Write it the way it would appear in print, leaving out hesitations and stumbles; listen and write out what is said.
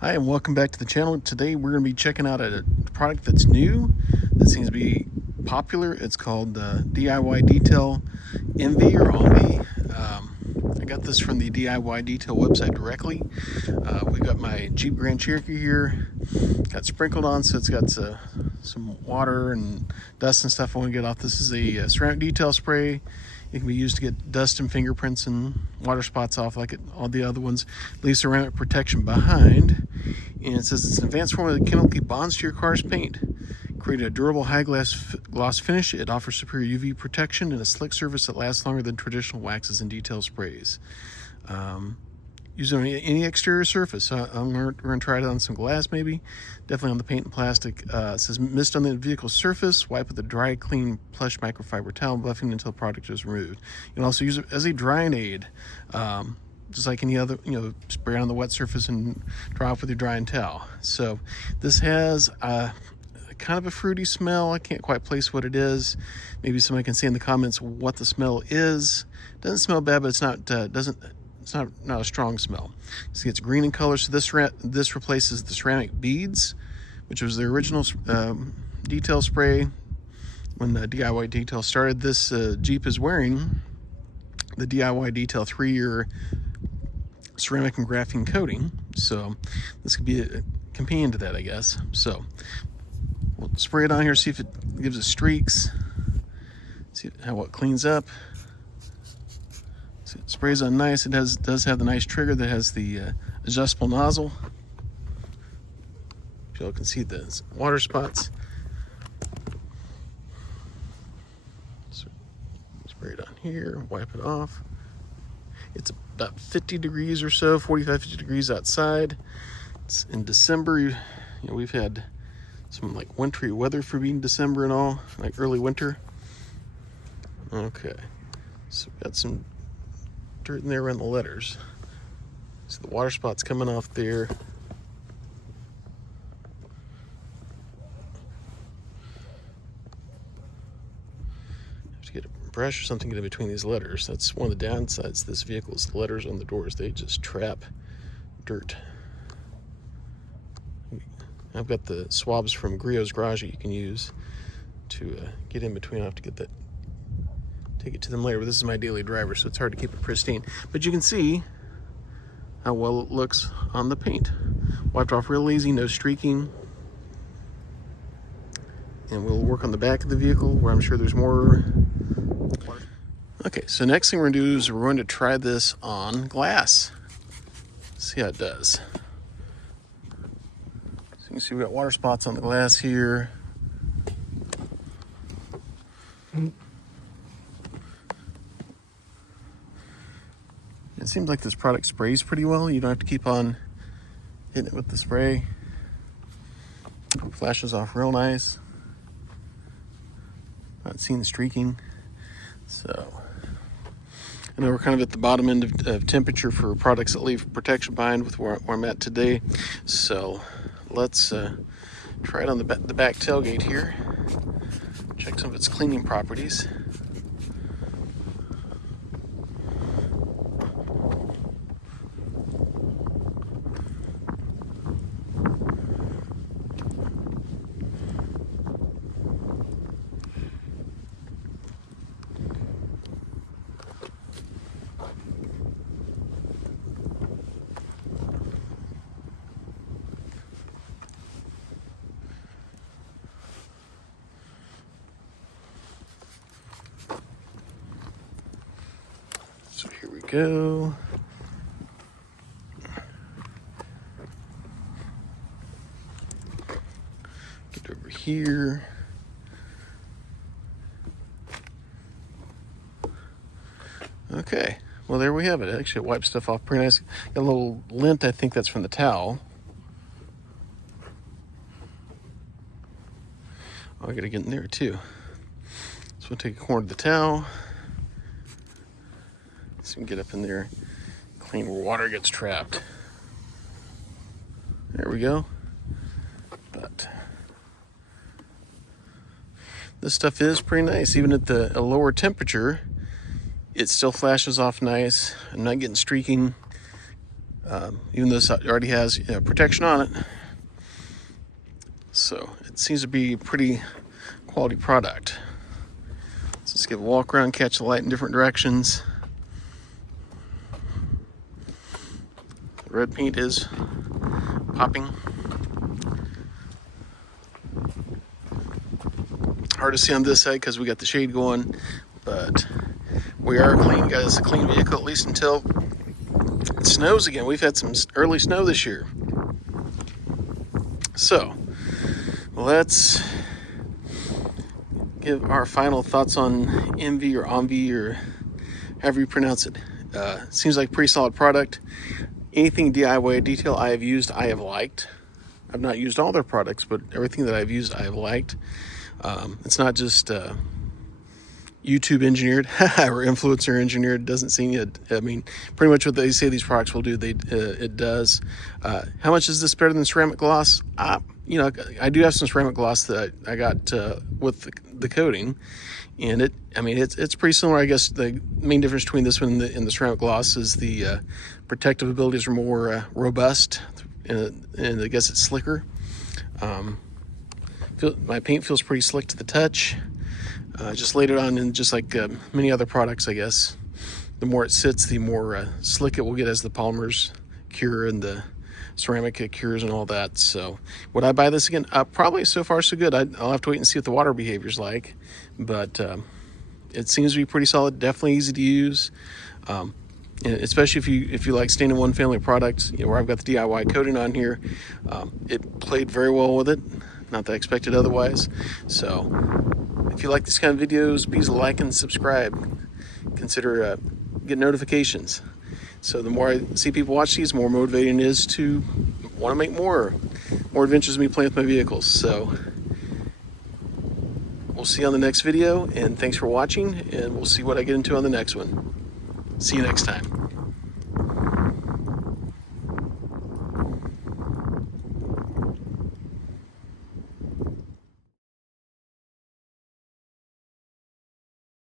Hi, and welcome back to the channel. Today we're going to be checking out a product that's new that seems to be popular. It's called diydetail Envie or Envie. I got this from the diydetail website directly. We've got my Jeep Grand Cherokee here. Got sprinkled on, so it's got some water and dust and stuff I want to get off. This is a ceramic detail spray. It can be used to get dust and fingerprints and water spots off like all the other ones. Leave ceramic protection behind. And it says it's an advanced formula that chemically bonds to your car's paint. Creating a durable high gloss finish, it offers superior UV protection and a slick surface that lasts longer than traditional waxes and detail sprays. Use it on any exterior surface. We're going to try it on some glass maybe. Definitely on the paint and plastic. It says mist on the vehicle surface. Wipe with a dry, clean, plush microfiber towel, buffing until product is removed. You can also use it as a drying aid. Just like any other, spray it on the wet surface and dry off with your drying towel. So this has kind of a fruity smell. I can't quite place what it is. Maybe somebody can say in the comments what the smell is. It doesn't smell bad, but it's not not a strong smell. See, it's green in color, so this replaces the ceramic beads, which was the original detail spray when the diydetail started. This Jeep is wearing the diydetail 3-year ceramic and graphene coating, so this could be a companion to that, I guess. So we'll spray it on here, see if it gives us streaks, see how it cleans up. So it sprays on nice. It does have the nice trigger that has the adjustable nozzle. You can see the water spots. So spray it on here, wipe it off. It's about 50 degrees or so, 45, 50 degrees outside. It's in December. We've had some like wintry weather for being December and all, like early winter. Okay, so we've got some dirt in there around the letters. So the water spot's coming off there. Have to get a brush or something to get in between these letters. That's one of the downsides of this vehicle is the letters on the doors. They just trap dirt. I've got the swabs from Griot's Garage that you can use to get in between. I'll have to get that, take it to them later, but this is my daily driver, so it's hard to keep it pristine. But you can see how well it looks on the paint. Wiped off real easy, no streaking. And we'll work on the back of the vehicle where I'm sure there's more. Okay, so next thing we're gonna do is we're going to try this on glass. See how it does. So you can see we got water spots on the glass here. It seems like this product sprays pretty well. You don't have to keep on hitting it with the spray. It flashes off real nice. Not seeing the streaking. So I know we're kind of at the bottom end of temperature for products that leave protection behind with where I'm at today. So let's try it on the back tailgate here. Check some of its cleaning properties. So here we go. Get over here. Okay, well there we have it. Actually, it wipes stuff off pretty nice. Got a little lint, I think that's from the towel. Oh, I gotta get in there too. So we'll take a corner of the towel. So we can get up in there, clean where water gets trapped. There we go. But this stuff is pretty nice, even at a lower temperature. It still flashes off nice. I'm not getting streaking even though this already has protection on it. So it seems to be a pretty quality product. So let's give a walk around, catch the light in different directions. The red paint is popping. Hard to see on this side because we got the shade going, but we are clean. Got us a clean vehicle, at least until it snows again. We've had some early snow this year. So let's give our final thoughts on Envie or Envie or however you pronounce it. Seems like a pretty solid product. Anything DIY detail I have used, I have liked. I've not used all their products, but everything that I've used, I have liked. It's not just YouTube engineered or influencer engineered. It doesn't seem it. I mean, pretty much what they say these products will do, it does. How much is this better than ceramic gloss? You know, I do have some ceramic gloss that I got with the coating, and it's pretty similar. I guess the main difference between this one and the ceramic gloss is the protective abilities are more robust, and I guess it's slicker. My paint feels pretty slick to the touch. Just laid it on, and just like many other products, I guess, the more it sits, the more slick it will get as the polymers cure and the ceramic cures and all that. So would I buy this again? Probably. So far so good. I'll have to wait and see what the water behavior's like, but it seems to be pretty solid. Definitely easy to use, and especially if you like staying in one family products, you know, where I've got the DIY coating on here. It played very well with it. Not that I expected otherwise. So if you like these kind of videos, please like and subscribe. Consider get notifications. So the more I see people watch these, the more motivating it is to want to make more adventures of me playing with my vehicles. So we'll see you on the next video, and thanks for watching, and we'll see what I get into on the next one. See you next time.